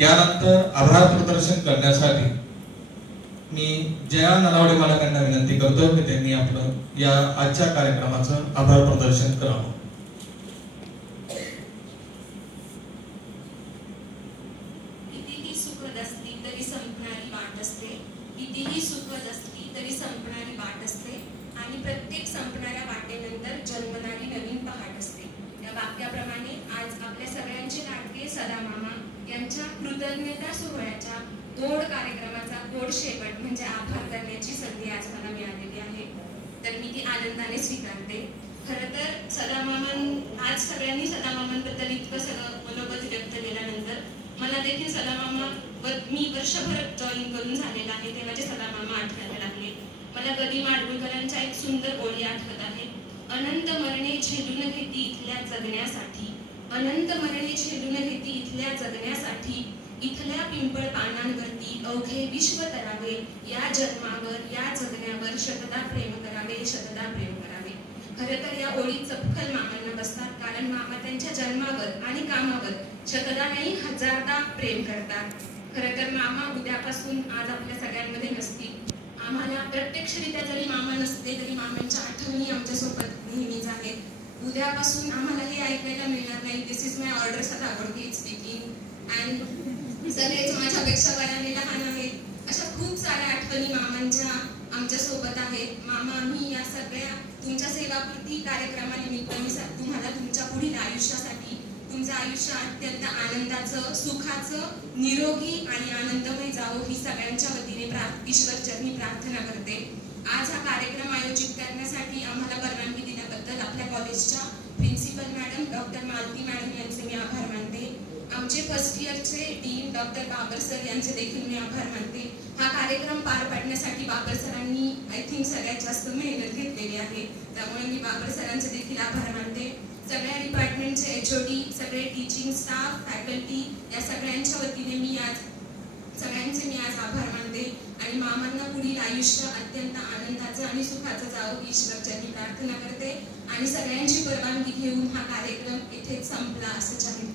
यानंतर आभार प्रदर्शन करण्यासाठी मी जया नलावडे मालकांना विनंती करतो की त्यांनी आपलं या आजच्या कार्यक्रमाचं आभार प्रदर्शन करावं. कितीही सुखद असली तरी संपणारी वाट असते, कितीही सुखद असली तरी संपणारी वाट असते आणि प्रत्येक संपणाऱ्या वाटेनंतर जन्मणारी नवीन पहाट असते. या वाक्याप्रमाणे आज आपल्या सगळ्यांचे लाडके सदा मामा यांच्या कृतज्ञता सोहळ्याच्या गोड कार्यक्रमाचा गोड शेवट म्हणजे आभार करण्याची संधी आज मला मिळालेली आहे, तर मी ती आनंदाने स्वीकारते. खरं तर सदामामा आज सगळ्यांनी सदामामांबद्दल इतकं सगळं मनोगत व्यक्त केल्यानंतर मला देखील सदामामा मी वर्षभर जॉईन करून झालेला आहे ते माझे सदामामा आठवायला लागले. मला गदी माडगुळकरांच्या एक सुंदर ओळी आठवत आहे. अनंत मरणे झेलून घेती इथल्या जगण्यासाठी, अनंत मरणे झेलून घेती इथल्या जगण्यासाठी, इथल्या पिंपळ पानांवरती अवघे विश्व तरावे, या जन्मावर या जगण्यावर शतदा प्रेम करावे, शतदा प्रेम करावे. खरं तर या ओळी चपखल मामांना बसतात, कारण मामा त्यांच्या जन्मावर आणि कामावर शतदा नाही हजारदा प्रेम करतात. खरं तर मामा उद्यापासून आज आपल्या सगळ्यांमध्ये नसतील. आम्हाला प्रत्यक्षरित्या जरी मामा नसते तरी मामांच्या आठवणी आमच्यासोबत नेहमीच आहेत. उद्यापासून आम्हाला हे ऐकायला मिळणार नाही, दिस इज माय ऑर्डर सदा आवडते स्पीकिंग अँड सगळेच माझ्यापेक्षा वयाने लहान आहेत. अशा खूप साऱ्या आठवणी मामांच्या आमच्यासोबत आहेत. मामा आम्ही या सगळ्या तुमच्या सेवापूर्ती कार्यक्रमानिमित्त मी तुम्हाला तुमच्या पुढील आयुष्यासाठी तुमचं आयुष्य अत्यंत आनंदाचं, सुखाचं, निरोगी आणि आनंदमय जावो ही सगळ्यांच्या वतीने ईश्वरचरणी प्रार्थना करते. आज हा कार्यक्रम आयोजित करण्यासाठी आम्हाला परवानगी दिल्याबद्दल आपल्या कॉलेजच्या principal madam doctor Malati madam यांचे मी आभार मानते. आमचे फर्स्ट इयरचे डीन डॉक्टर बाबर सर यांचे देखील मी आभार मानते. हा कार्यक्रम पार पाडण्यासाठी बाबर सरांनी आय थिंक सगळ्यात जास्त मेहनत घेतलेली आहे, त्यामुळे मी बाबर सरांचे देखील आभार मानते. सगळ्या डिपार्टमेंटचे HOD, सगळे टीचिंग स्टाफ, फॅकल्टी या सगळ्यांच्या वतीने मी सगळ्यांचे आज आभार मानते आणि मामांना पुढील आयुष्य अत्यंत आनंदाचं आणि सुखाचं जावं ईश्वरचरणी प्रार्थना करते आणि सगळ्यांची परवानगी घेऊन हा कार्यक्रम इथेच संपला असं जाहीर